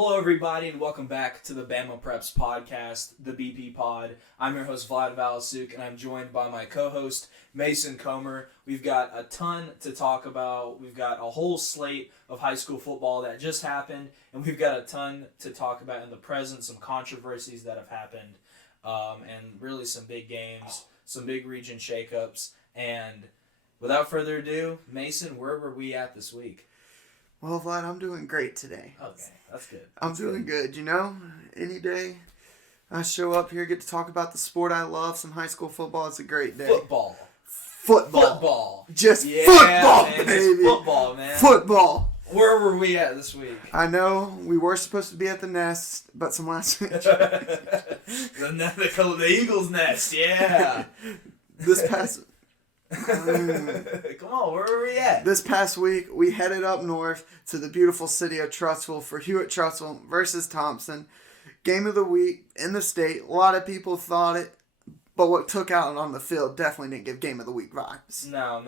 Hello, everybody, and welcome back to the BamaPreps podcast, the BP Pod. I'm your host, Vlad Valasuk, and I'm joined by my co-host, Mason Comer. We've got a ton to talk about. We've got a whole slate of high school football that just happened, and we've got a ton to talk about in the present, some controversies that have happened, and really some big games, some big region shakeups. And without further ado, Mason, where were we at this week? Well, Vlad, I'm doing great today. Okay, that's good. I'm doing good, you know? Any day I show up here, get to talk about the sport I love, some high school football, it's a great day. Football. Just football, man, baby. Just football, man. Football. Where were we at this week? I know we were supposed to be at the Nest, but some last week. the Eagles' Nest, yeah. This past... Come on, where were we at? This past week, we headed up north to the beautiful city of Trussville for Hewitt-Trussville versus Thompson. Game of the week in the state. A lot of people thought it, but what took out on the field definitely didn't give game of the week vibes. No.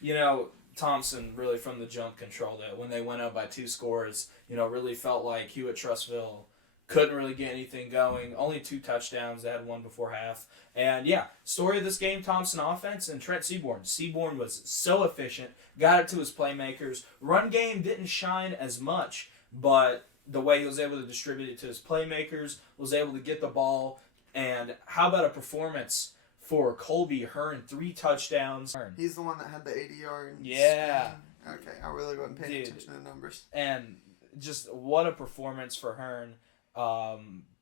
You know, Thompson really from the jump controlled it. When they went up by 2 scores, really felt like Hewitt-Trussville couldn't really get anything going. Only 2 touchdowns. They had one before half. And yeah, story of this game, Thompson offense and Trent Seaborn. Seaborn was so efficient, got it to his playmakers. Run game didn't shine as much, but the way he was able to distribute it to his playmakers, was able to get the ball. And how about a performance for Colby Hearn, 3 touchdowns. He's the one that had the 80 yards. Yeah. Okay, I really wasn't paying attention to the numbers. And just what a performance for Hearn.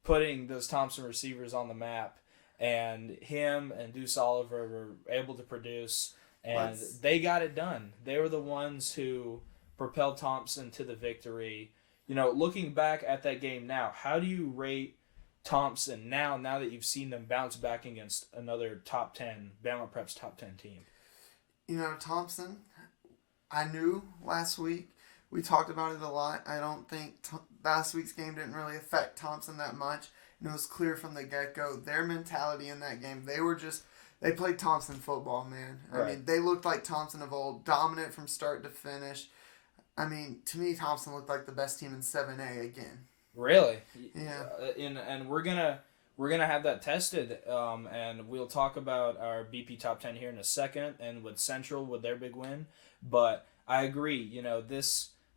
Putting those Thompson receivers on the map, and him and Deuce Oliver were able to produce, and they got it done. They were the ones who propelled Thompson to the victory. Looking back at that game now, how do you rate Thompson now that you've seen them bounce back against another top 10, BamaPreps top 10 team? Thompson, I knew last week. We talked about it a lot. I don't think last week's game didn't really affect Thompson that much. And it was clear from the get-go, their mentality in that game, they played Thompson football, man. Right. I mean, they looked like Thompson of old, dominant from start to finish. I mean, to me, Thompson looked like the best team in 7A again. Really? Yeah. And we're gonna have that tested, and we'll talk about our BP top 10 here in a second, and with Central with their big win. But I agree.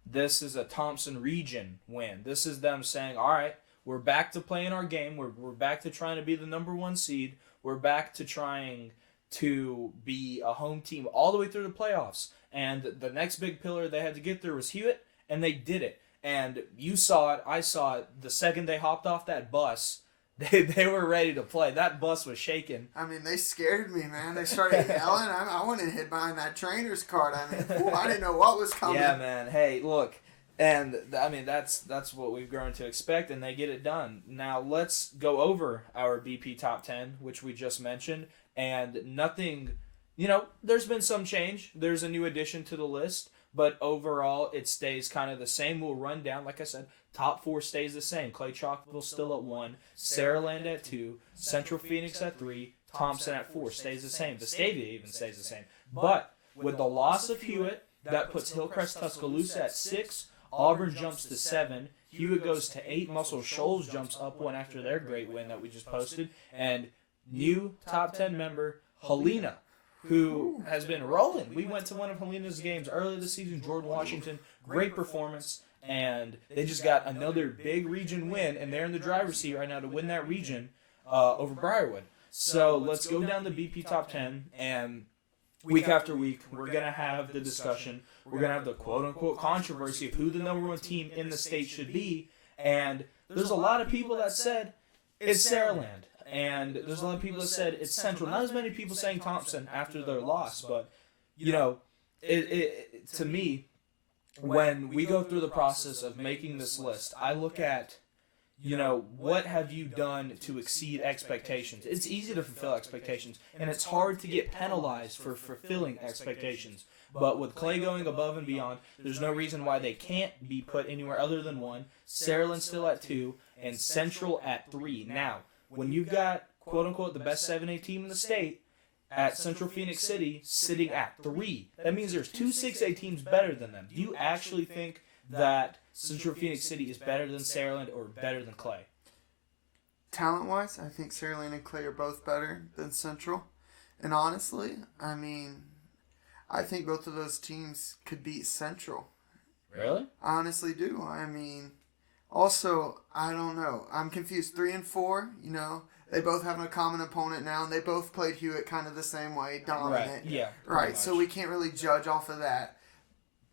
This is a Thompson region win. This is them saying, all right, we're back to playing our game. We're back to trying to be the number 1 seed. We're back to trying to be a home team all the way through the playoffs. And the next big pillar they had to get through was Hewitt, and they did it. And you saw it. I saw it. The second they hopped off that bus, they were ready to play. That bus was shaking. I mean, they scared me, man. They started yelling. I went and hid behind that trainer's cart. I mean, I didn't know what was coming. Yeah, man. Hey, look. And, I mean, that's what we've grown to expect, and they get it done. Now, let's go over our BP Top 10, which we just mentioned. And nothing, there's been some change. There's a new addition to the list. But overall, it stays kind of the same. We'll run down, like I said, top 4 stays the same. Clay Chalkville still at 1, Saraland at 2, Central Phoenix at 3, Thompson at 4 stays the same. Vestavia even stays the same. But with the loss of Hewitt, that puts Hillcrest Tuscaloosa at 6, Auburn jumps to 7, Hewitt goes to 8, Muscle Shoals jumps up 1 after their great win that we just posted, and new top 10 member, Helena, who has been rolling. We went to one of Helena's games earlier this season, Jordan Washington, great performance, and they just got another big region win, and they're in the driver's seat right now to win that region over Briarwood. So let's go down the BP Top 10, and week after week, we're going to have the discussion. We're going to have the quote-unquote controversy of who the number 1 team in the state should be, and there's a lot of people that said it's Saraland. And there's a lot of people that said it's Central. Not as many people saying Thompson after their loss, but, to me, when we go through the process of making this list, I look at, what have you done to exceed expectations? It's easy to fulfill expectations, and it's hard to get penalized for fulfilling expectations. But with Clay going above and beyond, there's no reason why they can't be put anywhere other than 1. Saraland still at 2, and Central at 3. Now, when you've got, quote-unquote, the best 7A team in the state at Central Phoenix City sitting at 3, that means there's 2 6A teams better than them. Do you actually think that Central Phoenix City is better than Saraland or better than Clay? Talent-wise, I think Saraland and Clay are both better than Central. And honestly, I mean, I think both of those teams could beat Central. Really? I honestly do. I mean, also, I don't know. I'm confused. 3 and 4, they both have a common opponent now, and they both played Hewitt kind of the same way, dominant. Right, yeah. Right, so we can't really judge off of that.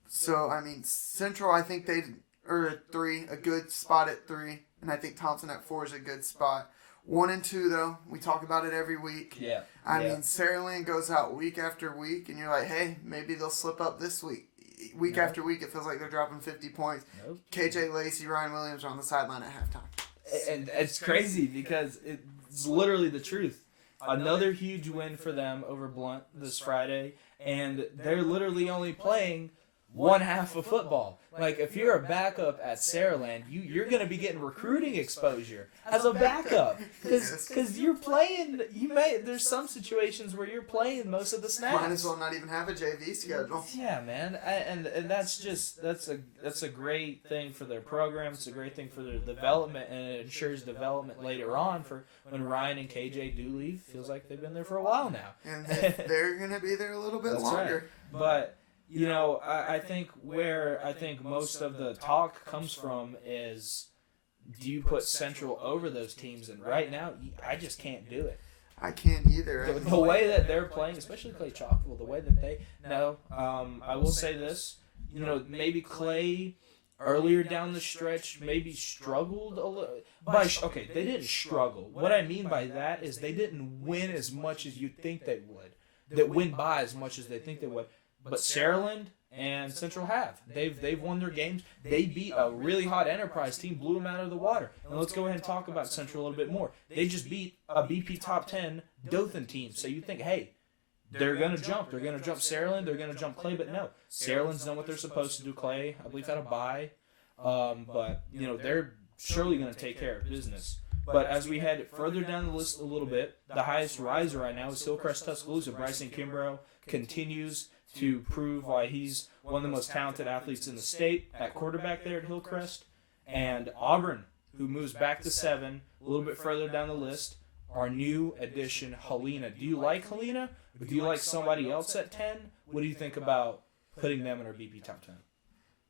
So, I mean, Central, I think they are at 3, a good spot at 3, and I think Thompson at 4 is a good spot. 1 and 2, though, we talk about it every week. Yeah. I mean, Saraland goes out week after week, and you're like, hey, maybe they'll slip up this week. Week after week, it feels like they're dropping 50 points. Nope. KJ Lacey, Ryan Williams are on the sideline at halftime. And it's crazy because it's literally the truth. Another huge win for them over Blunt this Friday, and they're literally only playing one half of football. Like, if you're a backup at Saraland, you're going to be getting recruiting exposure as a backup. Because you're playing, there's some situations where you're playing most of the snaps. Might as well not even have a JV schedule. Yeah, man. And that's a great thing for their program. It's a great thing for their development, and it ensures development later on for when Ryan and KJ do leave. Feels like they've been there for a while now. And they're going to be there a little bit longer. Right. But I think where most of the talk comes from is, do you put Central over those teams? And right now, I just can't do it. I can't either. The way that they're playing, especially Clay Chalkville, the way that they... No, I will say this. Maybe Clay earlier down the stretch maybe struggled a little. Okay, they didn't struggle. What I mean by that is they didn't win as much as you'd think they would. That win by as much as they think they would. But Saraland and Central have. They've won their games. They beat a really hot Enterprise team, blew them out of the water. And let's go ahead and talk about Central a little bit more. They just beat a BP top 10 Dothan team. So you think, hey, they're going to jump. They're going to jump Saraland. They're going to jump Clay. But no, Saraland's done what they're supposed to do. Clay, I believe, had a bye. But, they're surely going to take care of business. But as we head further down the list a little bit, the highest riser right now is Hillcrest Tuscaloosa. Bryson Kimbrough continues to prove why he's one of the most talented athletes in the state at quarterback there at Hillcrest. And Auburn, who moves back to 7, a little bit further down the list, our new addition, Helena. Do you like Helena? Or do you like somebody else at 10? What do you think about putting them in our BP top 10?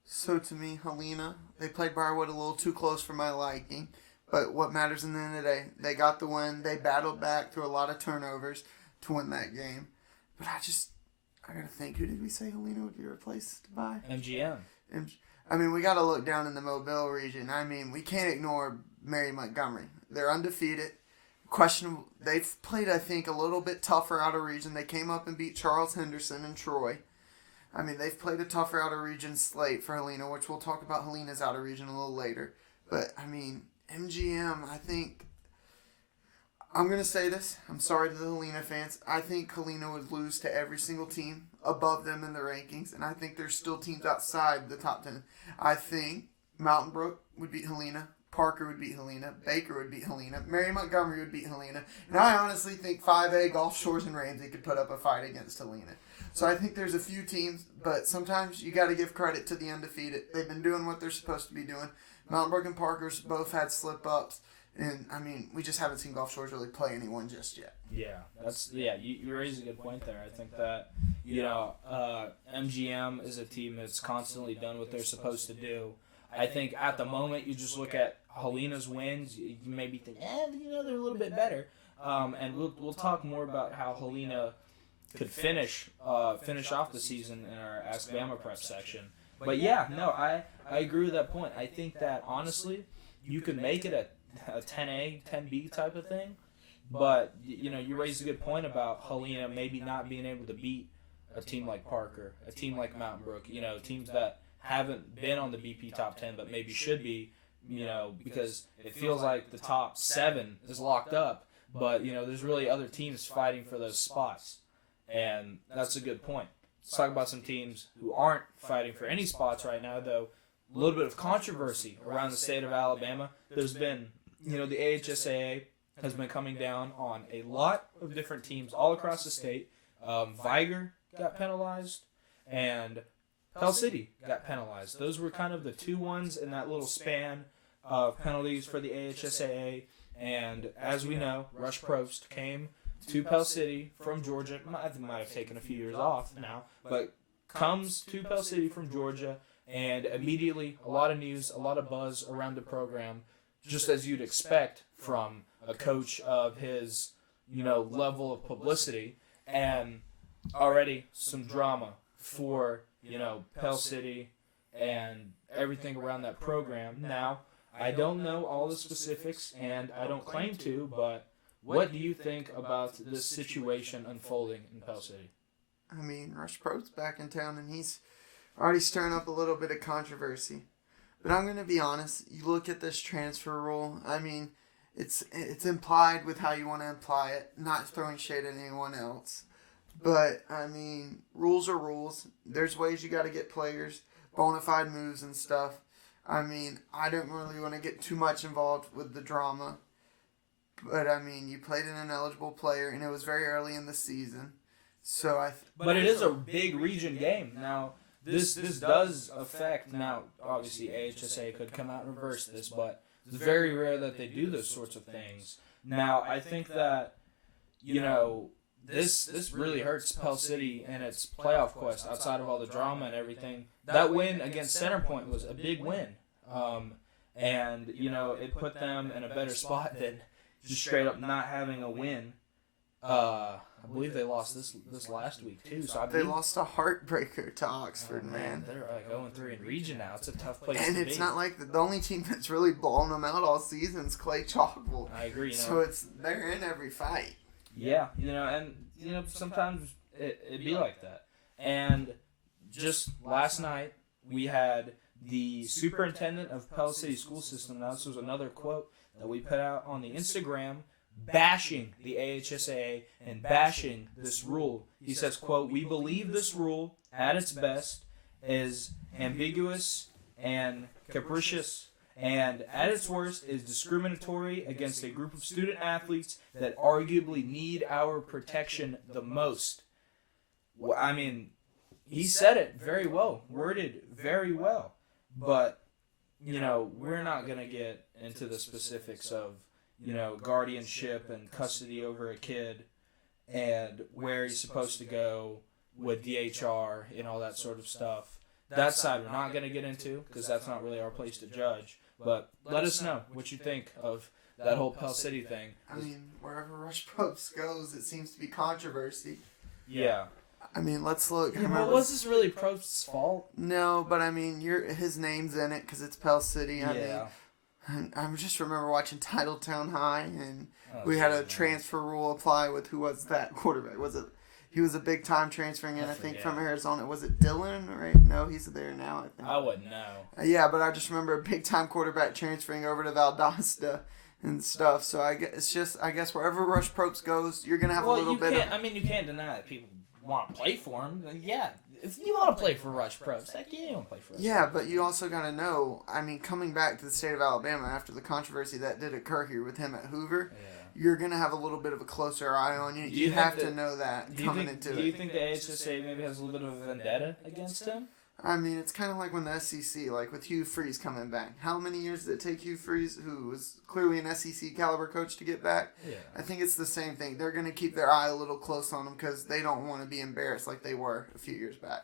So to me, Helena, they played Briarwood a little too close for my liking. But what matters in the end of the day, they got the win. They battled back through a lot of turnovers to win that game. But I gotta think, who did we say Helena would be replaced by? MGM. I mean, we gotta look down in the Mobile region. I mean, we can't ignore Mary Montgomery. They're undefeated. They've played, I think, a little bit tougher out of region. They came up and beat Charles Henderson and Troy. I mean, they've played a tougher out of region slate for Helena, which we'll talk about Helena's out of region a little later. But, I mean, MGM, I think... I'm going to say this. I'm sorry to the Helena fans. I think Helena would lose to every single team above them in the rankings, and I think there's still teams outside the top 10. I think Mountain Brook would beat Helena. Parker would beat Helena. Baker would beat Helena. Mary Montgomery would beat Helena. And I honestly think 5A, Gulf Shores, and Ramsey could put up a fight against Helena. So I think there's a few teams, but sometimes you got to give credit to the undefeated. They've been doing what they're supposed to be doing. Mountain Brook and Parker's both had slip-ups. And, I mean, we just haven't seen Gulf Shores really play anyone just yet. Yeah, you raise a good point there. I think that, MGM is a team that's constantly done what they're supposed to do. I think at the moment you just look at Helena's wins, you maybe think, they're a little bit better. And we'll talk more about how Helena could finish off the season in our Ask BamaPreps section. But, I agree with that point. I think that, honestly, you could make it a 10A, 10B type of thing. But, you raised a good point about Helena maybe not being able to beat a team like Parker, a team like Mountain Brook, teams that haven't been on the BP top 10 but maybe should be, because it feels like the top 7 is locked up. But, there's really other teams fighting for those spots. And that's a good point. Let's talk about some teams who aren't fighting for any spots right now, though. A little bit of controversy around the state of Alabama. There's been, the AHSAA has been coming down on a lot of different teams all across the state. Viger got penalized, and Pell City got penalized. Those were kind of the two ones in that little span of penalties for the AHSAA. And as we know, Rush Probst came to Pell City from Georgia. Might have taken a few years off now, but comes to Pell City from Georgia, and immediately a lot of news, a lot of buzz around the program, just as you'd expect from a coach of his, level of publicity, and already some drama for, Pell City and everything around that program. Now, I don't know all the specifics, and I don't claim to, but what do you think about this situation unfolding in Pell City? I mean, Rush Probst's back in town, and he's already stirring up a little bit of controversy. But I'm going to be honest. You look at this transfer rule. I mean, it's implied with how you want to imply it, not throwing shade at anyone else. But, I mean, rules are rules. There's ways you got to get players, bona fide moves and stuff. I mean, I don't really want to get too much involved with the drama. But, I mean, you played an ineligible player, and it was very early in the season. So But it is a big region game. Now, this does affect, now, obviously, AHSA could come out and reverse this, but it's very rare that they do those sorts of things. Now, I think that, this really hurts Pell City and its playoff quest outside of all the drama and everything. That win against Centerpoint was a big win. And, it put them in a better spot than just straight up not having a win. I believe they lost this last week, too. So they lost a heartbreaker to Oxford, man. They're like 0-3 in region now. It's a tough place to be. And it's not like the only team that's really balling them out all season is Clay Chalkville. I agree. So they're in every fight. Yeah, and sometimes it be like that. And just last night, we had the superintendent of Pell City School System. Now, this was another quote that we put out on the Instagram, bashing the AHSAA and bashing this rule. He says, quote, "We believe this rule, at its best, is ambiguous and capricious, and at its worst is discriminatory against a group of student athletes that arguably need our protection the most." Well, I mean, he said it very well, worded very well, but, we're not going to get into the specifics of, guardianship and custody over a kid and where he's supposed to go with DHR and all that sort of stuff. That side we're not going to get into because that's not really our place to judge. But let us know what you think of that whole Pell City thing. I mean, wherever Rush Probst goes, it seems to be controversy. Yeah. I mean, let's look. Yeah, but was this really Probst's fault? No, but I mean, his name's in it because it's Pell City. I mean, I just remember watching Titletown High, and we had a transfer rule apply with who was that quarterback? Was it? He was a big time transferring in, I think, from Arizona. Was it Dylan? Right? No, he's there now, I think. I wouldn't know. Yeah, but I just remember a big time quarterback transferring over to Valdosta and stuff. So I guess wherever Rush Probst goes, you're gonna have a little bit. You can't deny that people want to play for him. Yeah, if you want to play for Rush Probst, heck yeah, you want to play for Rush. Yeah, but you also got to know. I mean, coming back to the state of Alabama after the controversy that did occur here with him at Hoover. Yeah. You're going to have a little bit of a closer eye on you. You have to know that coming into it. Do you think the AHSA maybe has a little bit of a vendetta against him? I mean, it's kind of like when the SEC, like with Hugh Freeze coming back. How many years did it take Hugh Freeze, who was clearly an SEC caliber coach, to get back? Yeah. I think it's the same thing. They're going to keep their eye a little close on him because they don't want to be embarrassed like they were a few years back.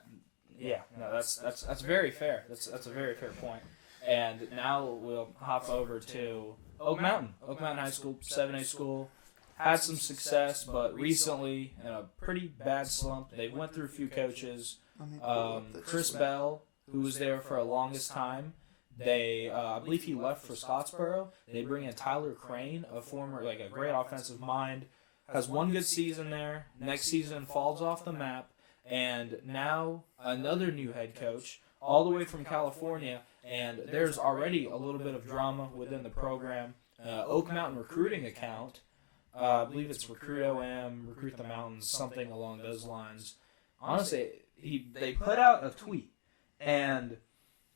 Yeah, no, that's very fair. That's a very fair point. And now we'll hop over to Oak Mountain High School, 7A school, had some success, but recently in a pretty bad slump. They went through a few coaches. Chris Bell, who was there for a longest time, I believe he left for Scottsboro. They bring in Tyler Crane, a great offensive mind, has one good season there. Next season falls off the map, and now another new head coach, all the way from California. And there's already a little bit of drama within the program. Oak Mountain recruiting account, I believe it's Recruit OM, Recruit the Mountains, something along those lines. Honestly, they put out a tweet, and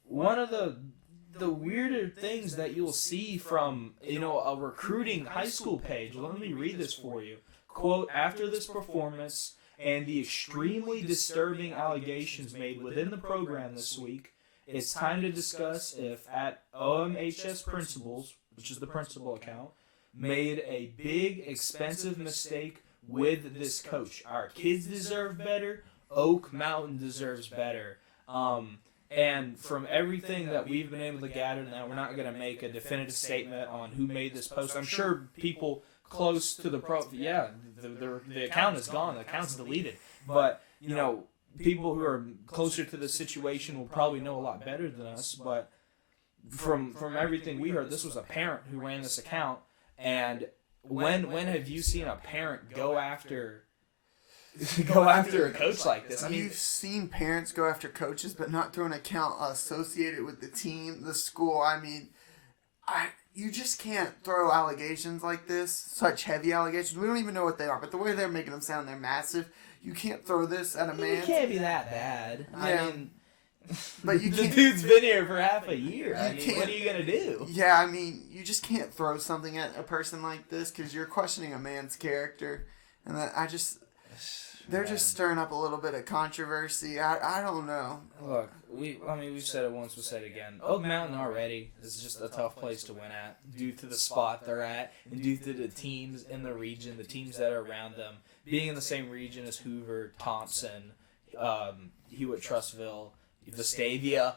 one of the weirder things that you'll see from a recruiting high school page. Let me read this for you. Quote, "After this performance and the extremely disturbing allegations made within the program this week, it's time to discuss if at OMHS Principals, which is the principal account, made a big, expensive mistake with this coach. Our kids deserve better. Oak Mountain deserves better. And from everything that we've been able to gather, now we're not going to make a definitive statement on who made this post. I'm sure people close to the the account is gone. The account's deleted. But, people who are closer to the situation will probably know a lot better than us. But from everything we heard, this was a parent who ran this account. And when have you seen a parent go after a coach like this? You've seen parents go after coaches, but not through an account associated with the team, the school. You just can't throw allegations like this, such heavy allegations. We don't even know what they are, but the way they're making them sound, they're massive. You can't throw this at a man. It can't be that bad. Yeah. But you the dude's been here for half a year. What are you going to do? Yeah, you just can't throw something at a person like this because you're questioning a man's character. And they're just stirring up a little bit of controversy. I don't know. Look, we've said it once, we'll say it again. Oak Mountain already is just a tough place to win at due to the spot they're at and due to the teams in the region, the teams that are around them. Being in the same region as Hoover, Thompson, Hewitt, Trustville, Vestavia,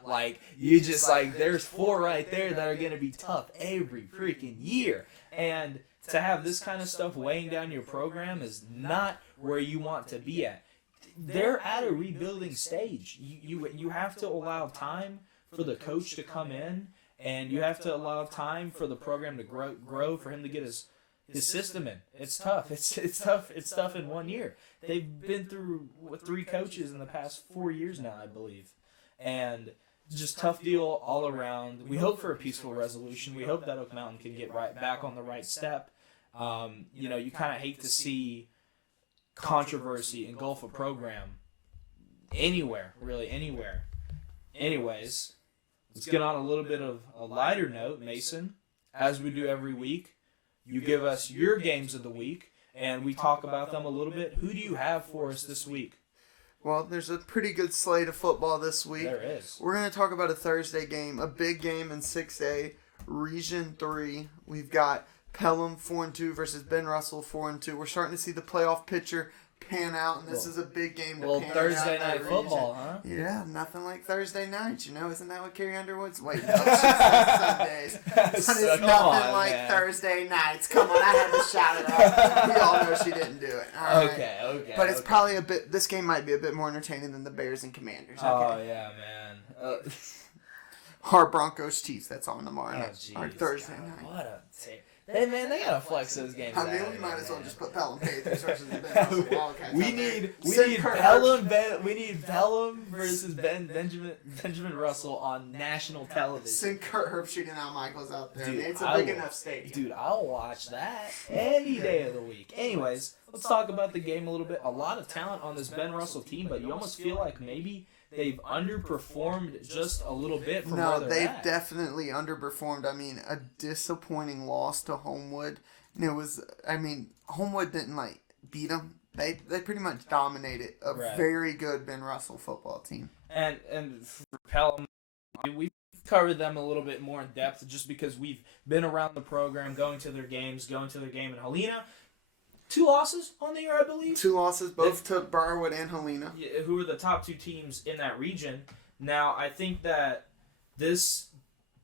there's 4 right there that are going to be tough every freaking year. And to have this kind of stuff weighing down your program is not where you want to be at. They're at a rebuilding stage. You have to allow time for the coach to come in, and you have to allow time for the program to grow for him to get his system in. It's tough. It's tough. It's tough in 1 year. They've been through 3 coaches in the past 4 years now, I believe. And just tough deal all around. We hope for a peaceful resolution. We hope that Oak Mountain can get right back on the right step. You kind of hate to see controversy engulf a program anywhere, really anywhere. Anyways, let's get on a little bit of a lighter note, Mason. As we do every week, you give us your games of the week, and we talk about them a little bit. Who do you have for us this week? Well, there's a pretty good slate of football this week. There is. We're going to talk about a Thursday game, a big game in 6A, Region 3. We've got Pelham 4-2 versus Ben Russell 4-2. We're starting to see the playoff picture pan out, and this is a big game to pan Thursday out. night football, huh? Yeah, nothing like Thursday nights, Isn't that what Carrie Underwood's? Wait, no, she says Sundays. It's nothing like Thursday nights. Come on, I had to shout it out. We all know she didn't do it. All right. Okay. But it's probably this game might be a bit more entertaining than the Bears and Commanders. Okay. Oh, yeah, man. Our Broncos Chiefs, that's on tomorrow night. Or Thursday night. What a take. Hey, man, they gotta flex those games. We might as well just put Pelham Panthers versus the Ben Russell Wildcats. We need Pelham versus Benjamin Russell on national television. Send Kurt Herbstreit and Al Michaels out there. Dude, it's a big enough stadium. Dude, I'll watch that any day of the week. Anyways, let's talk about the game a little bit. A lot of talent on this Ben Russell team, but you almost feel like maybe they've underperformed just a little bit from where they're at. They've definitely underperformed. A disappointing loss to Homewood. And it was, Homewood didn't, beat them. They pretty much dominated a very good Ben Russell football team. And for Pelham, we've covered them a little bit more in depth just because we've been around the program, going to their game in Helena. 2 losses on the year, I believe. 2 losses, both to Briarwood and Helena. Who are the top 2 teams in that region. Now, I think that this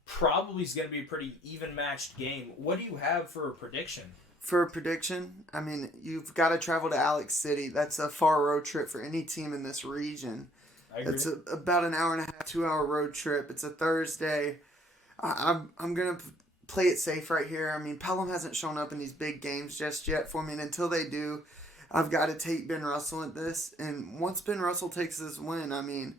probably is going to be a pretty even-matched game. What do you have for a prediction? For a prediction, you've got to travel to Alex City. That's a far road trip for any team in this region. I agree. It's about an hour and a half, 2-hour road trip. It's a Thursday. I'm going to play it safe right here. Pelham hasn't shown up in these big games just yet for me, and until they do, I've got to take Ben Russell at this. And once Ben Russell takes this win,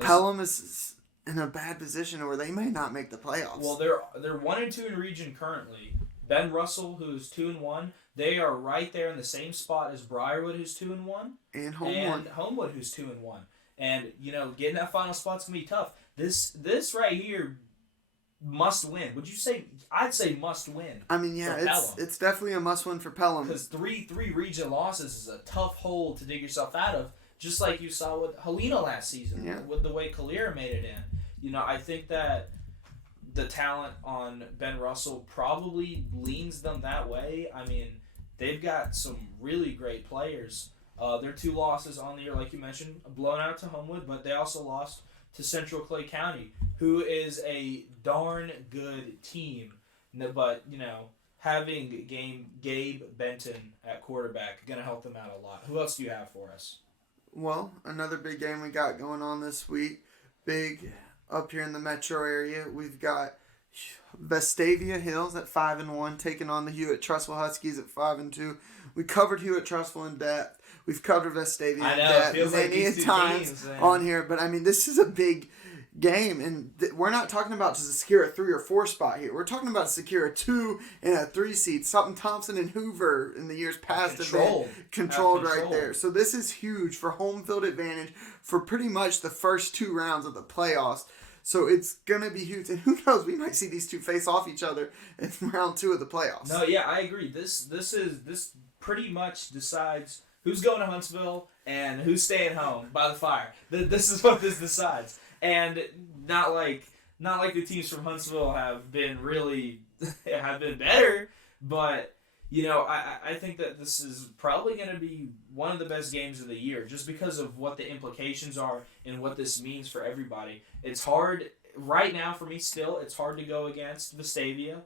Pelham is in a bad position where they may not make the playoffs. Well, they're 1-2 in region currently. Ben Russell, who's 2-1, they are right there in the same spot as Briarwood, who's 2-1, and Homewood, who's 2-1. And getting that final spot's gonna be tough. This right here must win. Would you say? I'd say must win. I mean, yeah, it's definitely a must win for Pelham. Because three region losses is a tough hole to dig yourself out of. Just like you saw with Helena last season, with the way Calera made it in. I think that the talent on Ben Russell probably leans them that way. I mean, they've got some really great players. Their 2 losses on the year, like you mentioned, blown out to Homewood, but they also lost to Central Clay County, who is a darn good team. But, having Gabe Benton at quarterback going to help them out a lot. Who else do you have for us? Well, another big game we got going on this week. Big up here in the metro area. We've got Vestavia Hills at 5-1 taking on the Hewitt-Trussville Huskies at 5-2. We covered Hewitt-Trussville in depth. We've covered Vestavia in depth many times on here. But, I mean, this is a big game. And we're not talking about to secure a 3 or 4 spot here. We're talking about to secure a 2 and a 3 seed. Something Thompson and Hoover in the years past have been controlled right there. So this is huge for home field advantage for pretty much the first 2 rounds of the playoffs. So it's going to be huge. And who knows, we might see these 2 face off each other in round 2 of the playoffs. No, yeah, I agree. This pretty much decides who's going to Huntsville and who's staying home by the fire. This is what this decides. And not like the teams from Huntsville have been better, but I think that this is probably going to be one of the best games of the year just because of what the implications are and what this means for everybody. It's hard right now for me still. It's hard to go against Vestavia.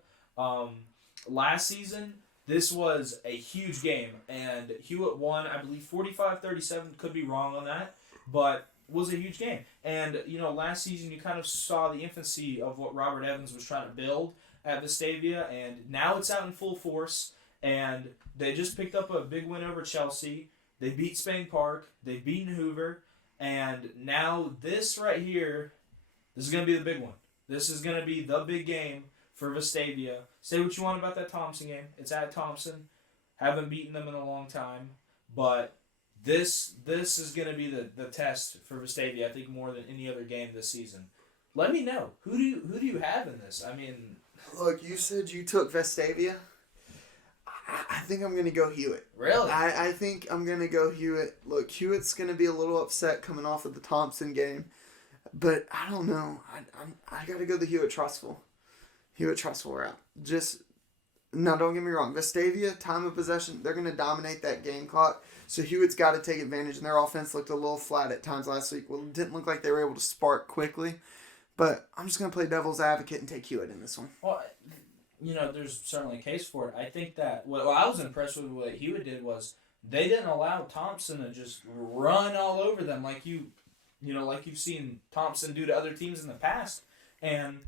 Last season, this was a huge game, and Hewitt won, I believe, 45-37. Could be wrong on that, but was a huge game. And, last season you kind of saw the infancy of what Robert Evans was trying to build at Vestavia, and now it's out in full force, and they just picked up a big win over Chelsea. They beat Spain Park. They've beaten Hoover, and now this right here, this is going to be the big one. This is going to be the big game for Vestavia. Say what you want about that Thompson game. It's at Thompson. Haven't beaten them in a long time, but This is going to be the test for Vestavia, I think, more than any other game this season. Let me know. Who do you have in this? I mean, look, you said you took Vestavia. I think I'm going to go Hewitt. Really? I think I'm going to go Hewitt. Look, Hewitt's going to be a little upset coming off of the Thompson game, but I don't know. I got to go the Hewitt-Trussville. Hewitt-Trussville route. Now, don't get me wrong. Vestavia, time of possession, they're going to dominate that game clock. So Hewitt's got to take advantage, and their offense looked a little flat at times last week. Well, it didn't look like they were able to spark quickly. But I'm just going to play devil's advocate and take Hewitt in this one. Well, there's certainly a case for it. I think that what I was impressed with what Hewitt did was they didn't allow Thompson to just run all over them like you've seen Thompson do to other teams in the past. And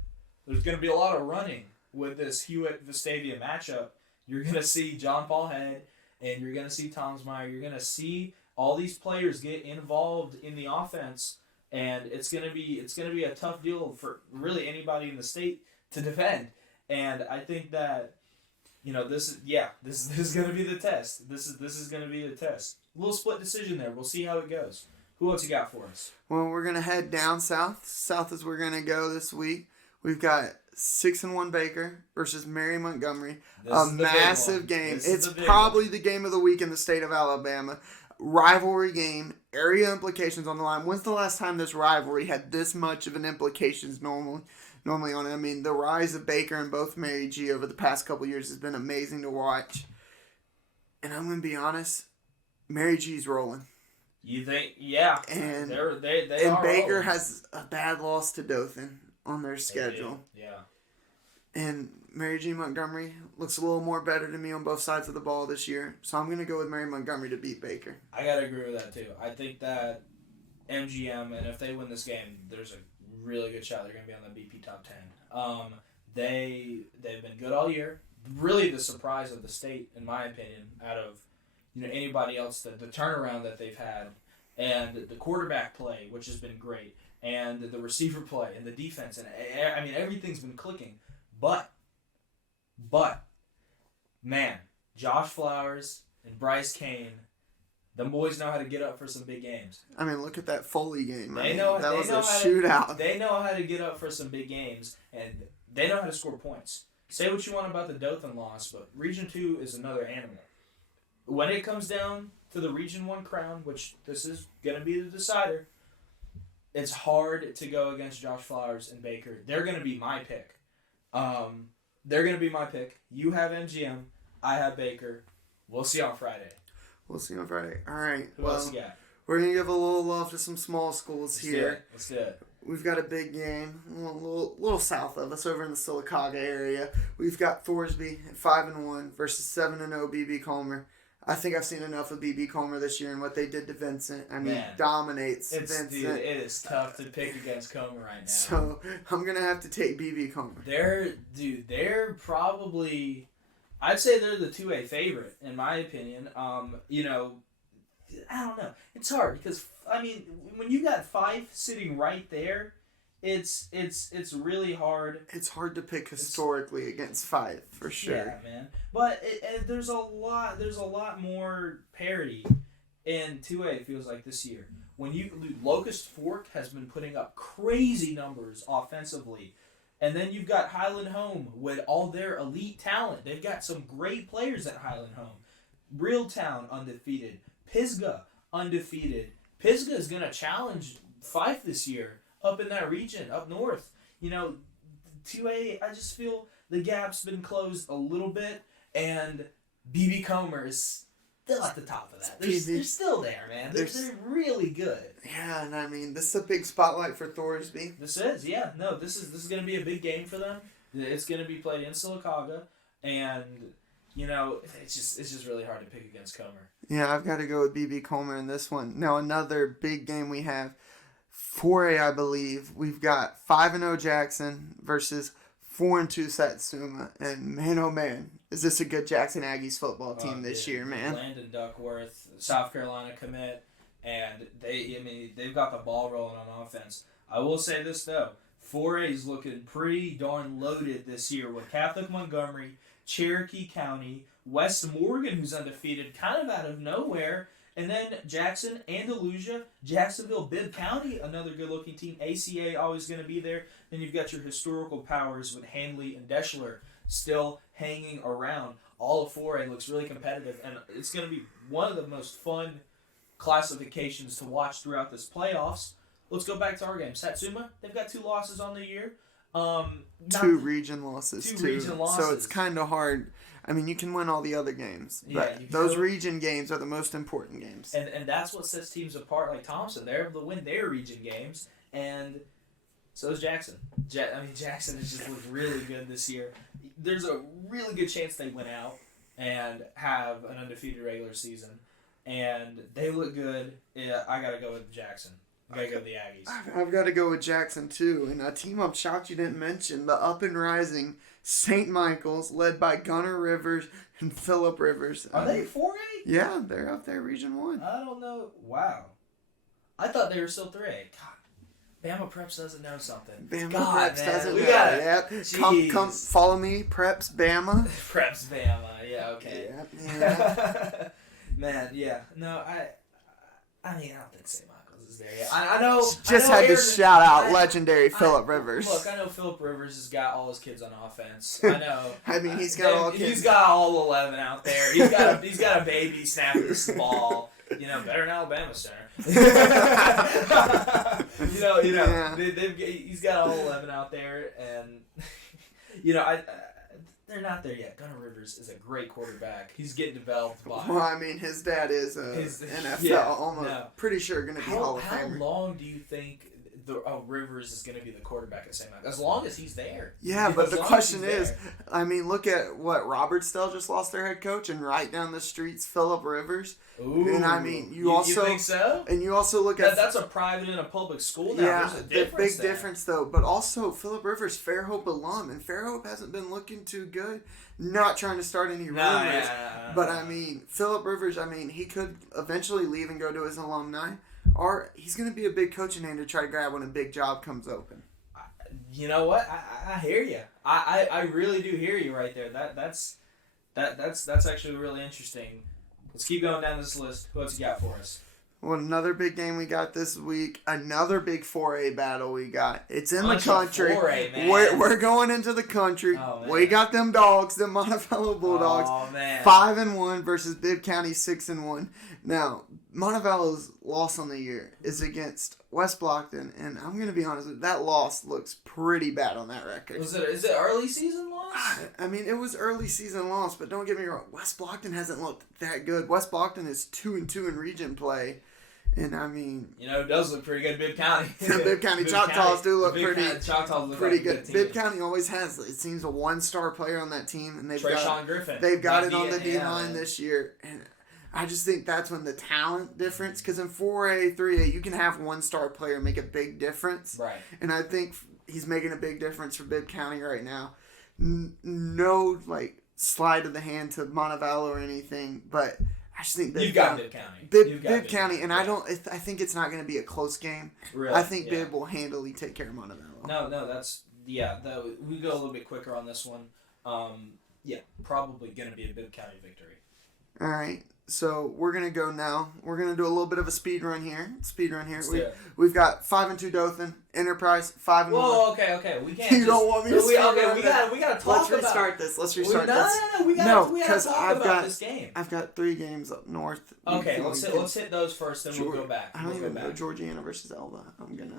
there's going to be a lot of running with this Hewitt-Vestavia matchup. You're going to see John Paul Head, and you're going to see Tomsmeyer. You're going to see all these players get involved in the offense, and it's going to be a tough deal for really anybody in the state to defend. And I think that this is going to be the test. This is going to be the test. A little split decision there. We'll see how it goes. Who else you got for us? Well, we're going to head down south. South is where we're going to go this week. We've got 6-1 Baker versus Mary Montgomery. A massive game. It's probably the game of the week in the state of Alabama. Rivalry game. Area implications on the line. When's the last time this rivalry had this much of an implications normally on it? I mean, the rise of Baker and both Mary G over the past couple years has been amazing to watch. And I'm going to be honest, Mary G's rolling. You think? Yeah. And they Baker rolling. has a bad loss to Dothan on their schedule. Yeah. And Mary G. Montgomery looks a little more better to me on both sides of the ball this year. So I'm going to go with Mary Montgomery to beat Baker. I got to agree with that, too. I think that MGM, and if they win this game, there's a really good shot they're going to be on the BP top 10. They've been good all year. Really the surprise of the state, in my opinion, out of anybody else, the turnaround that they've had, and the quarterback play, which has been great, and the receiver play, and the defense, and I mean, everything's been clicking. But, man, Josh Flowers and Bryce Kane, them boys know how to get up for some big games. I mean, look at that Foley game. That was a shootout. They know how to get up for some big games, and they know how to score points. Say what you want about the Dothan loss, but Region 2 is another animal. When it comes down to the Region 1 crown, which this is going to be the decider, it's hard to go against Josh Flowers and Baker. They're going to be my pick. You have MGM. I have Baker. We'll see on Friday. All right. Who else you got? We're going to give a little love to some small schools here. Let's do it. We've got a big game, a little south of us, over in the Sylacauga area. We've got Thorsby at 5-1 versus 7-0 BB Comer. I think I've seen enough of BB Comer this year and what they did to Vincent. I mean, dominates Vincent. Dude, it is tough to pick against Comer right now. So I'm gonna have to take BB Comer. They're probably, I'd say they're the 2A favorite in my opinion. You know, I don't know. It's hard because I mean, when you got Fife sitting right there, it's really hard. It's hard to pick historically against Fife for sure. Yeah, man. But there's a lot more parity in 2A. It feels like this year. Locust Fork has been putting up crazy numbers offensively, and then you've got Highland Home with all their elite talent. They've got some great players at Highland Home. Reeltown undefeated. Pisgah undefeated. Pisgah is gonna challenge Fife this year up in that region, up north. You know, 2A, I just feel the gap's been closed a little bit, and BB Comer is still at the top of that. They're still there, man. They're really good. Yeah, and I mean, this is a big spotlight for Thorsby. This is going to be a big game for them. It's going to be played in Sylacauga, and you know, it's just really hard to pick against Comer. Yeah, I've got to go with BB Comer in this one. Now, another big game we have, 4A, I believe. We've got 5-0 Jackson versus 4-2 Satsuma. And man, oh man, is this a good Jackson Aggies football team this year, man? Landon Duckworth, South Carolina commit, and they've got the ball rolling on offense. I will say this though, 4A is looking pretty darn loaded this year with Catholic Montgomery, Cherokee County, West Morgan, who's undefeated, kind of out of nowhere. And then Jackson, Andalusia, Jacksonville, Bibb County, another good-looking team. ACA always going to be there. Then you've got your historical powers with Handley and Deschler still hanging around. All of 4A looks really competitive, and it's going to be one of the most fun classifications to watch throughout this playoffs. Let's go back to our game. Satsuma, they've got 2 losses on the year. Two region losses. So it's kind of hard. I mean, you can win all the other games, but those region games are the most important games. And that's what sets teams apart. Like Thompson, they're able to win their region games, and so is Jackson. Jackson has just looked really good this year. There's a really good chance they win out and have an undefeated regular season, and they look good. Yeah, I got to go with Jackson. I got to go with the Aggies. I've got to go with Jackson, too. And a team I'm shocked you didn't mention, the up and rising St. Michael's, led by Gunnar Rivers and Phillip Rivers. Are they 4A? Yeah, they're up there, Region 1. I don't know. Wow. I thought they were still 3A. God. BamaPreps doesn't know something. BamaPreps doesn't know. Yep. Come follow me, Preps Bama. Preps Bama. Yeah, okay. Yeah. Man, yeah. No, I mean, I don't think St. Michael's is there yet. I know. Just had to shout out legendary Phillip Rivers. Look, I know Phillip Rivers has got all his kids on offense. I know. I mean, he's got all kids. He's got all 11 out there. He's got a baby snapping the ball. You know, better than Alabama Center. Yeah. He's got all 11 out there, and they're not there yet. Gunnar Rivers is a great quarterback. He's getting developed by. Well, I mean, his dad is NFL, pretty sure going to be Hall of Famer. How long do you think Rivers is going to be the quarterback at St. Michael? As long as he's there. Yeah, but the question is, I mean, look at what Robertsdale just lost their head coach, and right down the streets, Phillip Rivers. Ooh, and I mean, you think so? And you also look at that's a private and a public school now. Yeah, there's a difference big difference though. But also Phillip Rivers, Fairhope alum, and Fairhope hasn't been looking too good. Not trying to start any rumors, but I mean, Phillip Rivers. I mean, he could eventually leave and go to his alumni, or he's going to be a big coaching name to try to grab when a big job comes open. You know what? I hear you. I really do hear you right there. That's actually really interesting. Let's keep going down this list. What's you got for us? Well, another big game we got this week. Another big 4A battle we got. It's in Bunch the of country. 4A, man. We're going into the country. Oh, man. We got them dogs, them Montevallo Bulldogs. Oh, man. 5-1 versus Bibb County 6-1. Now, Montevallo's loss on the year is against West Blockton, and I'm gonna be honest with you, that loss looks pretty bad on that record. Is it early season loss? I mean, it was early season loss, but don't get me wrong. West Blockton hasn't looked that good. West Blockton is 2-2 in region play, and I mean, it does look pretty good. Bibb County. Bibb County Choctaws do look pretty like good. Bibb County always has, it seems, a 1-star player on that team, and they've got Griffin. They've got it on the D line this year, and I just think that's when the talent difference, because in 4A, 3A, you can have 1-star player make a big difference. Right. And I think he's making a big difference for Bibb County right now. No, slide of the hand to Montevallo or anything, but I just think You've got Bibb County. Bibb County, and I think it's not going to be a close game. Really? I think Bibb will handily take care of Montevallo. No, we go a little bit quicker on this one. Probably going to be a Bibb County victory. All right. So we're gonna go now. We're gonna do a little bit of a speed run here. We've got 5-2 Dothan, Enterprise 5-1. Whoa, okay. We can't. You don't want me to speed run we gotta talk Let's about. restart this. No. We gotta talk about this game. I've got 3 games up north. Okay, let's hit those first, then we'll go back. I don't even know Georgiana versus Elba.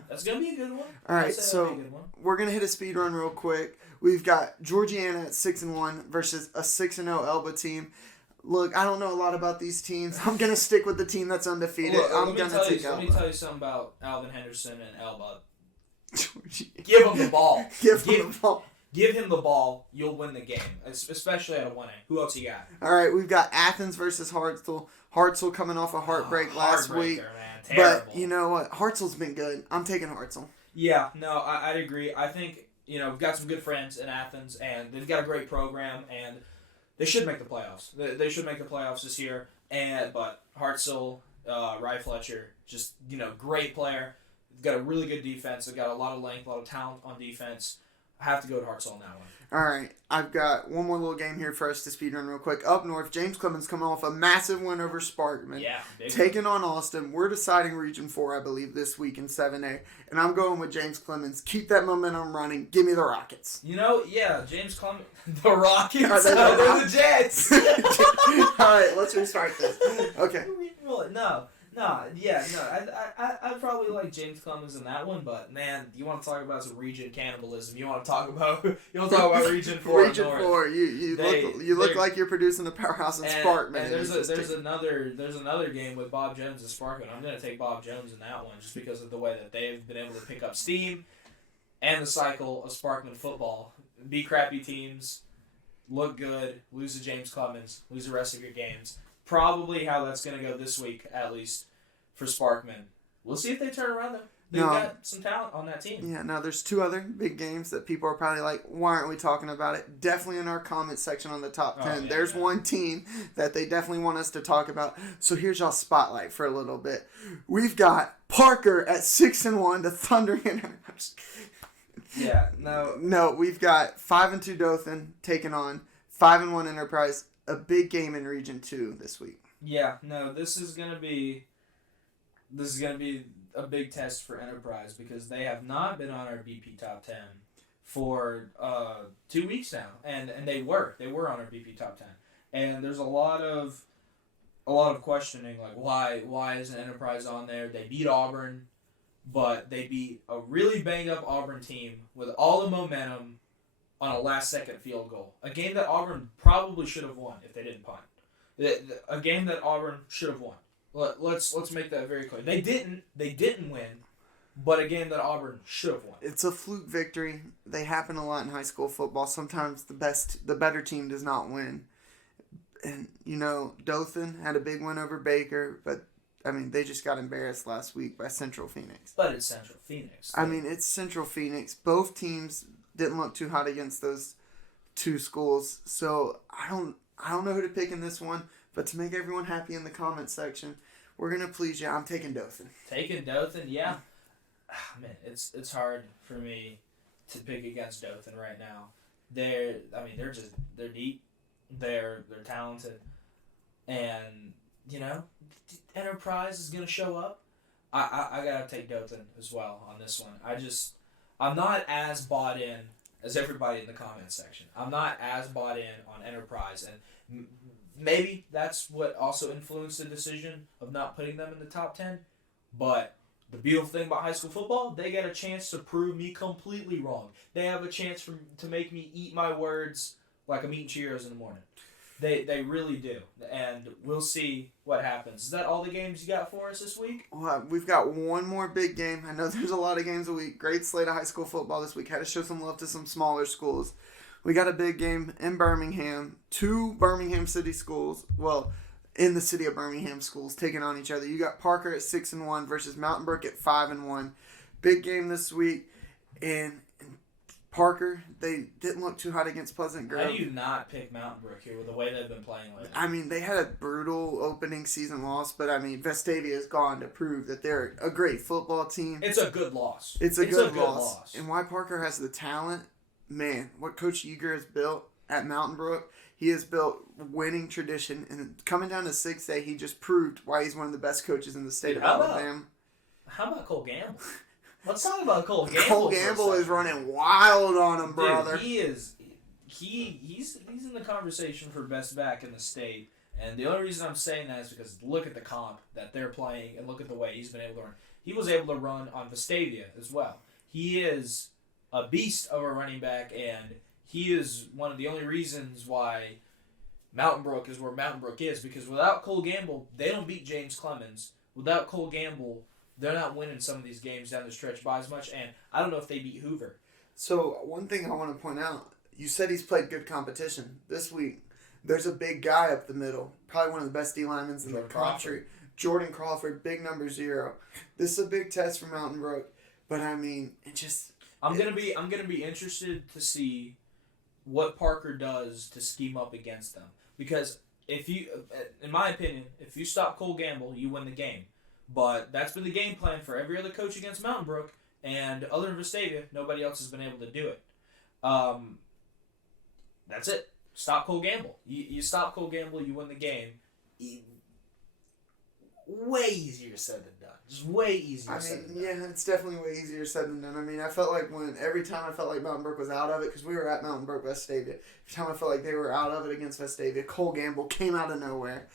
That's gonna be a good one. All right, so we're gonna hit a speed run real quick. We've got Georgiana at 6-1 versus a 6-0 Elba team. Look, I don't know a lot about these teams. I'm going to stick with the team that's undefeated. I'm going to take Elba. Let me tell you something about Alvin Henderson and Elba. Give him the ball. Give him the ball. You'll win the game, especially at a 1A. Who else you got? All right, we've got Athens versus Hartselle. Hartselle coming off a heartbreak last week. Man. Terrible. But you know what? Hartselle's been good. I'm taking Hartselle. Yeah, no, I'd agree. I think, we've got some good friends in Athens, and they've got a great program, and they should make the playoffs. They should make the playoffs this year. But Hartselle, Rye Fletcher, just, great player. They've got a really good defense. They've got a lot of length, a lot of talent on defense. I have to go to Hartselle on that one. All right. I've got one more little game here for us to speedrun real quick. Up north, James Clemens coming off a massive win over Sparkman. Yeah. Taking on Austin. We're deciding Region 4, I believe, this week in 7A. And I'm going with James Clemens. Keep that momentum running. Give me the Rockets. James Clemens. The Rockets? They're the Jets. All right, let's restart this. Okay. I'd probably like James Clemens in that one, but man, you want to talk about some region cannibalism? You want to talk about Region 4? Region 4. You look like you're producing a powerhouse in Spark, man. And there's another game with Bob Jones and Spark, and I'm gonna take Bob Jones in that one just because of the way that they've been able to pick up steam and the cycle of Sparkman football. Be crappy teams, look good, lose to James Clemens, lose the rest of your games. Probably how that's going to go this week, at least for Sparkman. We'll see if they turn around, though. They've got some talent on that team. Yeah, now there's 2 other big games that people are probably like, why aren't we talking about it? Definitely in our comment section on the top 10. There's one team that they definitely want us to talk about. So here's y'all spotlight for a little bit. We've got Parker at 6-1, the Thunder Enterprise. No, we've got 5-2 Dothan taking on 5-1 Enterprise. A big game in Region 2 this week. Yeah, no, this is gonna be a big test for Enterprise because they have not been on our BP top 10 for 2 weeks now, and they were on our BP top 10, and there's a lot of questioning like why isn't Enterprise on there? They beat Auburn, but they beat a really banged up Auburn team with all the momentum on a last-second field goal. A game that Auburn probably should have won if they didn't punt. A game that Auburn should have won. Let's make that very clear. They didn't win, but a game that Auburn should have won. It's a fluke victory. They happen a lot in high school football. Sometimes the better team does not win. And, Dothan had a big win over Baker, but, they just got embarrassed last week by Central Phoenix. But it's Central Phoenix. It's Central Phoenix. Both teams didn't look too hot against those 2 schools. So I don't know who to pick in this one, but to make everyone happy in the comment section, we're gonna please you. I'm taking Dothan. Taking Dothan, yeah. Man, it's hard for me to pick against Dothan right now. They're deep, they're talented, and Enterprise is going to show up. I got to take Dothan as well on this one. I'm not as bought in as everybody in the comments section. I'm not as bought in on Enterprise, and maybe that's what also influenced the decision of not putting them in the top 10. But the beautiful thing about high school football, they get a chance to prove me completely wrong. They have a chance to make me eat my words like I'm eating Cheerios in the morning. They really do. And we'll see what happens. Is that all the games you got for us this week? Well, we've got one more big game. I know there's a lot of games a week. Great slate of high school football this week. Had to show some love to some smaller schools. We got a big game in Birmingham. 2 Birmingham City schools. Well, in the city of Birmingham schools taking on each other. You got Parker at 6-1 versus Mountain Brook at 5-1. Big game this week. And Parker, they didn't look too hot against Pleasant Grove. How do you not pick Mountain Brook here with the way they've been playing lately? I mean, they had a brutal opening season loss, but I mean, Vestavia has gone to prove that they're a great football team. It's a good loss. It's a good loss. And why Parker has the talent, man, what Coach Yeager has built at Mountain Brook, he has built winning tradition. And coming down to 6A, he just proved why he's one of the best coaches in the state of Alabama. How about Cole Gamble? Let's talk about Cole Gamble. Cole Gamble is running wild on him, brother. Dude, he is. He's in the conversation for best back in the state. And the only reason I'm saying that is because look at the comp that they're playing and look at the way he's been able to run. He was able to run on Vestavia as well. He is a beast of a running back, and he is one of the only reasons why Mountain Brook is where Mountain Brook is, because without Cole Gamble, they don't beat James Clemens. Without Cole Gamble, they're not winning some of these games down the stretch by as much, and I don't know if they beat Hoover. So, one thing I want to point out, you said he's played good competition. This week, there's a big guy up the middle, probably one of the best D-linemen in the country. Jordan Crawford, big number 0. This is a big test for Mountain Brook, but I mean, I'm gonna be interested to see what Parker does to scheme up against them, because in my opinion, if you stop Cole Gamble, you win the game. But that's been the game plan for every other coach against Mountain Brook, and other than Vestavia, nobody else has been able to do it. That's it. Stop Cole Gamble. You stop Cole Gamble, you win the game. Way easier said than done. Just way easier said than done. Yeah, it's definitely way easier said than done. I mean, I felt like every time I felt like Mountain Brook was out of it, because we were at Mountain Brook, Vestavia. Every time I felt like they were out of it against Vestavia, Cole Gamble came out of nowhere.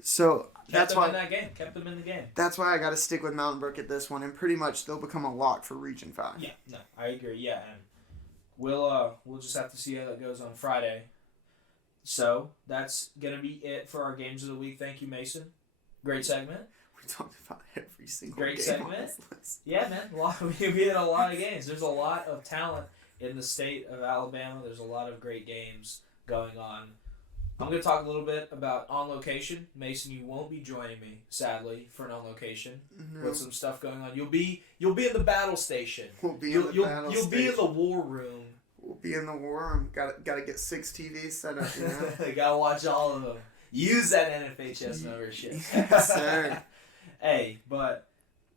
So Kept them in the game. That's why I got to stick with Mountain Brook at this one, and pretty much they'll become a lock for Region 5. Yeah, no, I agree. Yeah, and we'll just have to see how that goes on Friday. So that's gonna be it for our games of the week. Thank you, Mason. Great segment. We talked about every single great game segment. on this list. Yeah, man. We had a lot of games. There's a lot of talent in the state of Alabama. There's a lot of great games going on. I'm going to talk a little bit about On Location. Mason, you won't be joining me, sadly, for an On Location with some stuff going on. You'll be in the battle station. We'll be in the battle You'll station. be in the war room. We'll be in the war room. Got to get 6 TVs set up, you know? Got to watch all of them. Use that NFHS membership. Yes, sir. Hey, but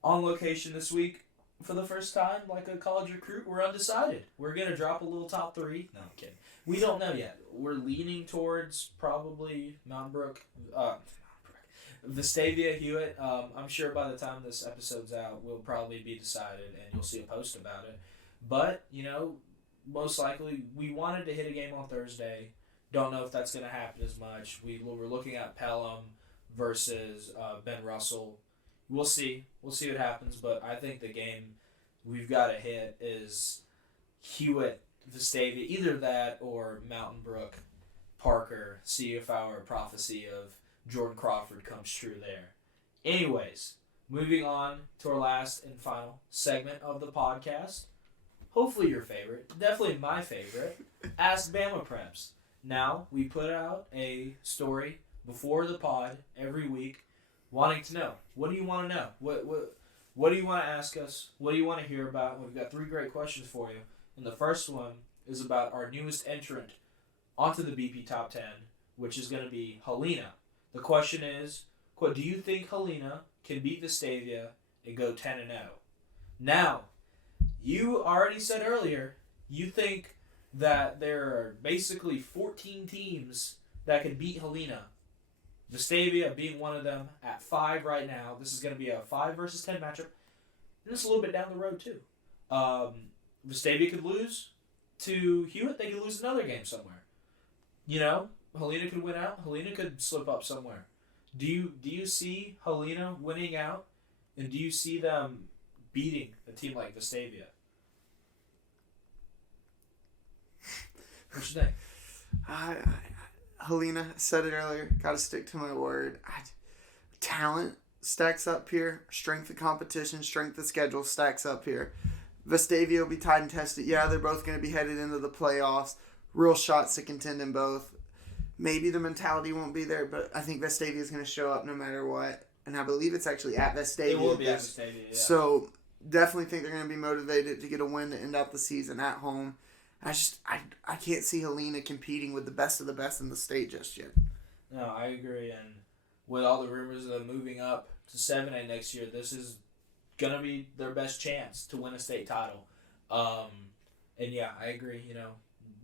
On Location this week, for the first time, like a college recruit, we're undecided. We're going to drop a little top 3. No, I'm kidding. We don't know yet. We're leaning towards probably Mountain Brook, Vestavia, Hewitt. I'm sure by the time this episode's out, we'll probably be decided, and you'll see a post about it. But, most likely, we wanted to hit a game on Thursday. Don't know if that's going to happen as much. We're looking at Pelham versus Ben Russell. We'll see. We'll see what happens, but I think the game we've got to hit is Hewitt, Vestavia, either that or Mountain Brook, Parker, see if our prophecy of Jordan Crawford comes true there. Anyways, moving on to our last and final segment of the podcast. Hopefully your favorite, definitely my favorite, Ask BamaPreps. Now, we put out a story before the pod every week wanting to know, what do you want to know? What do you want to ask us? What do you want to hear about? We've got 3 great questions for you. And the first one is about our newest entrant onto the BP Top 10, which is going to be Helena. The question is, do you think Helena can beat Vestavia and go 10-0? Now, you already said earlier, you think that there are basically 14 teams that can beat Helena. Vestavia being one of them at 5 right now. This is going to be a 5 versus 10 matchup. And it's a little bit down the road, too. Vestavia could lose to Hewitt. They could lose another game somewhere. Helena could win out. Helena could slip up somewhere. Do you see Helena winning out? And do you see them beating a team like Vestavia? What you think? Helena said it earlier. Got to stick to my word. Talent stacks up here. Strength of competition, strength of schedule stacks up here. Vestavia will be tied and tested. Yeah, they're both going to be headed into the playoffs. Real shots to contend in both. Maybe the mentality won't be there, but I think Vestavia is going to show up no matter what. And I believe it's actually at Vestavia. It will be at Vestavia, yeah. So definitely think they're going to be motivated to get a win to end out the season at home. I can't see Helena competing with the best of the best in the state just yet. No, I agree. And with all the rumors of them moving up to 7A next year, this is going to be their best chance to win a state title. And yeah, I agree.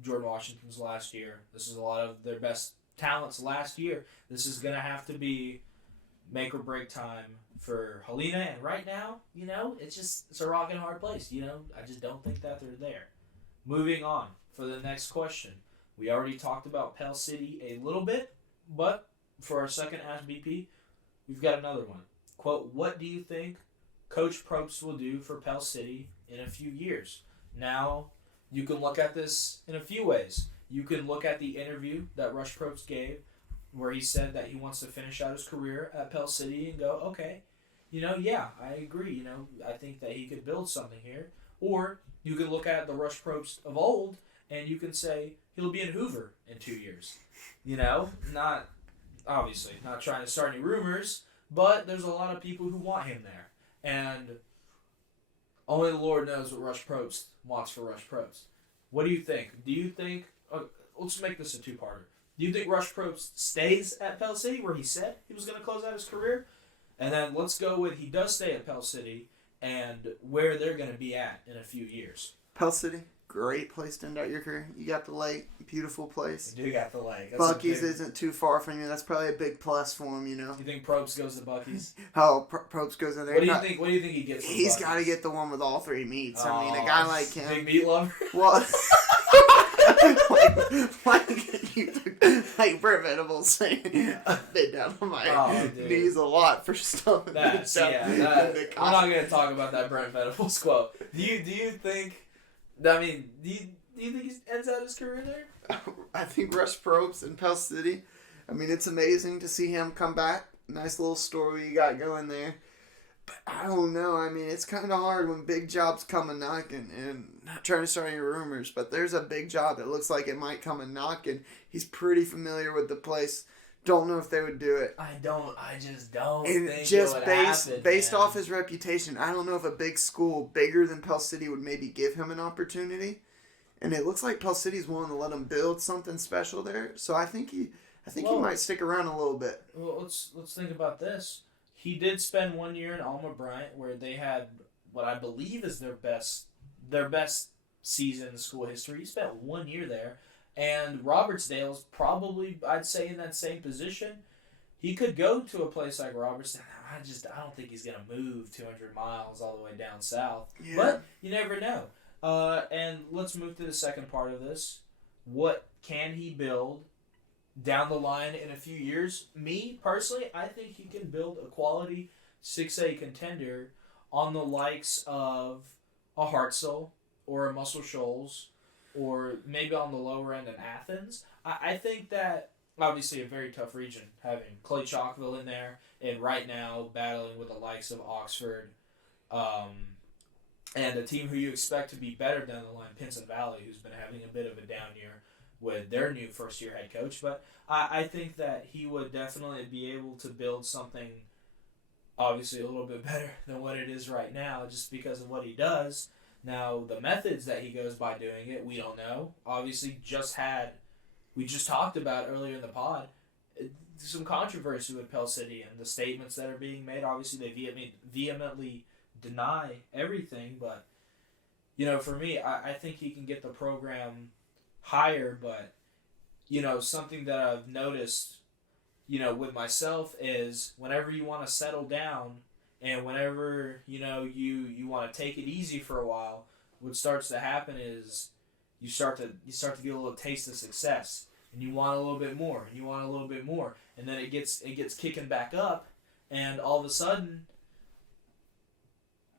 Jordan Washington's last year. This is a lot of their best talents last year. This is going to have to be make or break time for Helena. And right now, it's a rock and hard place. I just don't think that they're there. Moving on for the next question. We already talked about Pell City a little bit, but for our second Ask BP, we've got another one. Quote, what do you think Coach Probst will do for Pell City in a few years? Now, you can look at this in a few ways. You can look at the interview that Rush Probst gave where he said that he wants to finish out his career at Pell City and go, okay, yeah, I agree. I think that he could build something here. Or you can look at the Rush Probst of old and you can say he'll be in Hoover in 2 years. Not trying to start any rumors, but there's a lot of people who want him there. And only the Lord knows what Rush Probst wants for Rush Probst. What do you think? Do you think, let's make this a two-parter. Do you think Rush Probst stays at Pell City where he said he was going to close out his career? And then let's go with he does stay at Pell City and where they're going to be at in a few years. Pell City, great place to end out your career. You got the lake, beautiful place. You do got the lake. Buc-ee's isn't too far from you. That's probably a big plus for him, You think Probst goes to Buc-ee's? Probst goes in there. What do you think he gets? He's got to get the one with all three meats. I mean, a guy like him. Big meat lover. Well, like Brett Venables saying, I've been down on my knees a lot for stuff. We're not going to talk about that Brett Venables quote. Do you think? I mean, do you think he ends out his career there? I think Rush Probst in Pell City. I mean, it's amazing to see him come back. Nice little story you got going there. But I don't know. I mean, it's kind of hard when big jobs come a knocking, and not trying to start any rumors, but there's a big job that looks like it might come a knocking. He's pretty familiar with the place. Don't know if they would do it. I just don't and think just it would based happen, off his reputation, I don't know if a big school bigger than Pell City would maybe give him an opportunity. And it looks like Pell City's willing to let him build something special there. So I think he might stick around a little bit. Well, let's think about this. He did spend 1 year in Alma Bryant where they had what I believe is their best season in school history. He spent 1 year there. And Robertsdale's probably, I'd say, in that same position. He could go to a place like Robertsdale. I don't think he's going to move 200 miles all the way down south. Yeah. But you never know. And let's move to the second part of this. What can he build down the line in a few years? Me, personally, I think he can build a quality 6A contender on the likes of a Hartselle or a Muscle Shoals or maybe on the lower end in Athens. I think that, obviously, a very tough region, having Clay Chalkville in there and right now battling with the likes of Oxford and a team who you expect to be better down the line, Pinson Valley, who's been having a bit of a down year with their new first-year head coach. But I think that he would definitely be able to build something obviously a little bit better than what it is right now just because of what he does. Now, the methods that he goes by doing it, we don't know. Obviously, we just talked about earlier in the pod, some controversy with Pell City and the statements that are being made. Obviously, they vehemently deny everything, but, for me, I think he can get the program higher, but, something that I've noticed with myself is whenever you want to settle down and whenever, you want to take it easy for a while, what starts to happen is you start to get a little taste of success, and you want a little bit more, and you want a little bit more, and then it gets kicking back up, and all of a sudden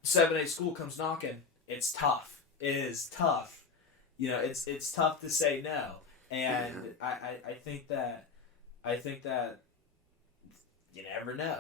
7A school comes knocking. It's tough. It is tough. It's tough to say no, and I think that you never know.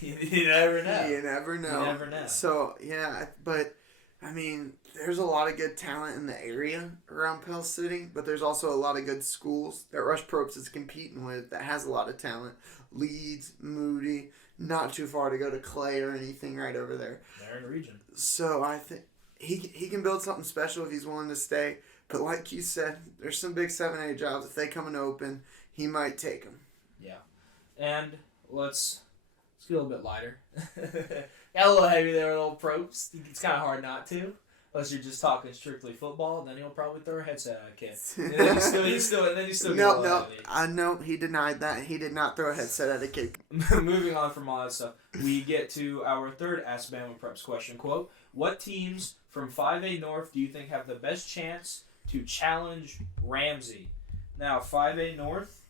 You never know. You never know. You never know. So yeah, but I mean, there's a lot of good talent in the area around Pell City, but there's also a lot of good schools that Preps is competing with that has a lot of talent. Leeds, Moody, not too far to go to Clay or anything right over there. They're in the region. So I think he can build something special if he's willing to stay. But like you said, there's some big 7A jobs. If they come in open, he might take them. Yeah. And let's get a little bit lighter. Got a little heavy there with old Probst. It's kind of hard not to. Unless you're just talking strictly football, then he'll probably throw a headset at a kid. And then you still No. I know he denied that. He did not throw a headset at a kid. Moving on from all that stuff, we get to our third Ask BamaPreps question. Quote, what teams from 5A North do you think have the best chance to challenge Ramsey? Now, 5A North?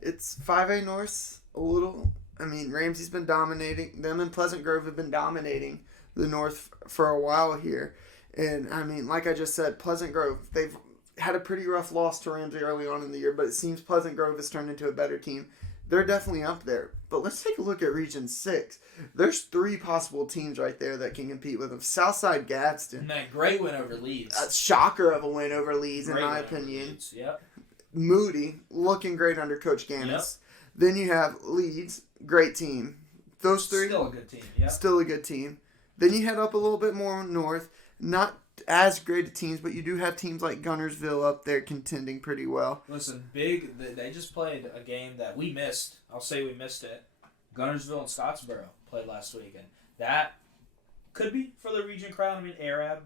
It's 5A North a little. I mean, Ramsey's been dominating. Them and Pleasant Grove have been dominating the North for a while here. And, I mean, like I just said, Pleasant Grove, they've had a pretty rough loss to Ramsey early on in the year, but it seems Pleasant Grove has turned into a better team. They're definitely up there. But let's take a look at Region 6. There's 3 possible teams right there that can compete with them. Southside Gadsden. And that great win over Leeds. A shocker of a win over Leeds, in my opinion. Yep. Moody, looking great under Coach Gannis. Yep. Then you have Leeds, great team. Those 3. Still a good team, yeah. Still a good team. Then you head up a little bit more north. Not as great of teams, but you do have teams like Gunnersville up there contending pretty well. Listen, they just played a game that we missed. I'll say we missed it. Gunnersville and Scottsboro played last weekend. That could be for the region crowd. I mean, Arab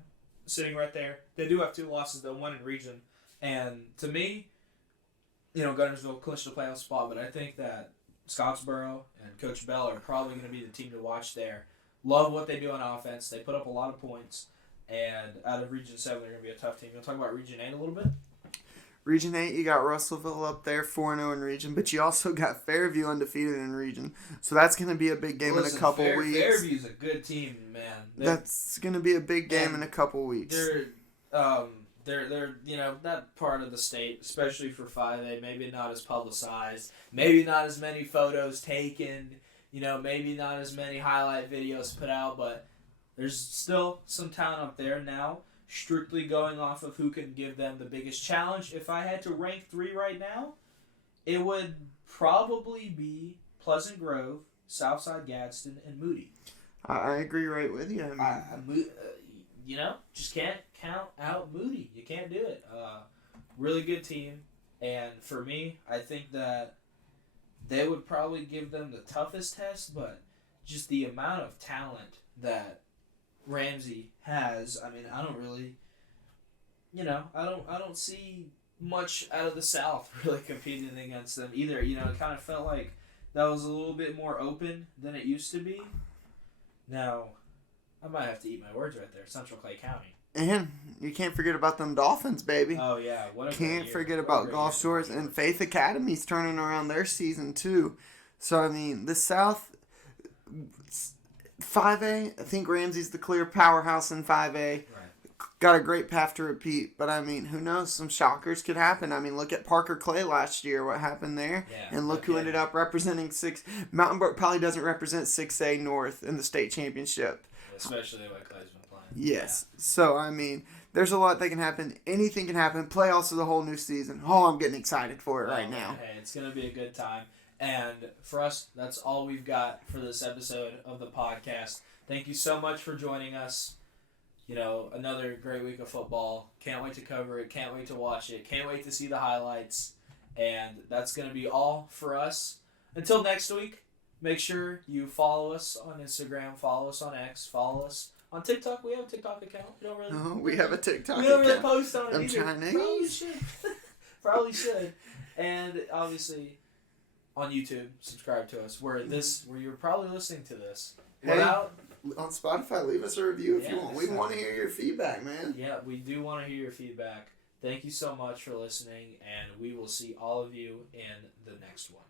sitting right there. They do have 2 losses, though, 1 in region. And to me, Gunnersville clinched the playoff spot, but I think that Scottsboro and Coach Bell are probably going to be the team to watch there. Love what they do on offense. They put up a lot of points. And out of Region 7, they're going to be a tough team. You want to talk about Region 8 a little bit? Region 8, you got Russellville up there, 4-0 in region. But you also got Fairview undefeated in region. So that's going to be a big game in a couple weeks. Fairview's a good team, man. That's going to be a big game in a couple weeks. They're that part of the state, especially for 5A, maybe not as publicized, maybe not as many photos taken, maybe not as many highlight videos put out, but there's still some talent up there now, strictly going off of who can give them the biggest challenge. If I had to rank 3 right now, it would probably be Pleasant Grove, Southside Gadsden, and Moody. I agree right with you. Just can't count out Moody. You can't do it. Really good team. And for me, I think that they would probably give them the toughest test, but just the amount of talent that Ramsey has, I mean, I don't really, I don't see much out of the South really competing against them either. It kind of felt like that was a little bit more open than it used to be. Now, I might have to eat my words right there. Central Clay County. And you can't forget about them Dolphins, baby. Oh, yeah. Can't forget about Gulf Shores. And Faith Academy's turning around their season, too. So, I mean, the South, 5A, I think Ramsey's the clear powerhouse in 5A. Right. Got a great path to repeat. But, I mean, who knows? Some shockers could happen. I mean, look at Parker Clay last year. What happened there? Yeah, and look who ended up representing 6. Mountain Brook probably doesn't represent 6A North in the state championship. Especially what Clay's been playing. Yes. Yeah. So, I mean, there's a lot that can happen. Anything can happen. Playoffs are the whole new season. Oh, I'm getting excited for it right now. Hey, it's going to be a good time. And for us, that's all we've got for this episode of the podcast. Thank you so much for joining us. Another great week of football. Can't wait to cover it. Can't wait to watch it. Can't wait to see the highlights. And that's going to be all for us. Until next week, make sure you follow us on Instagram, follow us on X, follow us on TikTok. We have a TikTok account. We have a TikTok account. We don't really post on it either. Chinese. Probably should. And obviously, on YouTube, subscribe to us. Where you're probably listening to this. Hey, Without, on Spotify, leave us a review if you want. We so- want to hear your feedback, man. yeah, we do want to hear your feedback. Thank you so much for listening, and we will see all of you in the next one.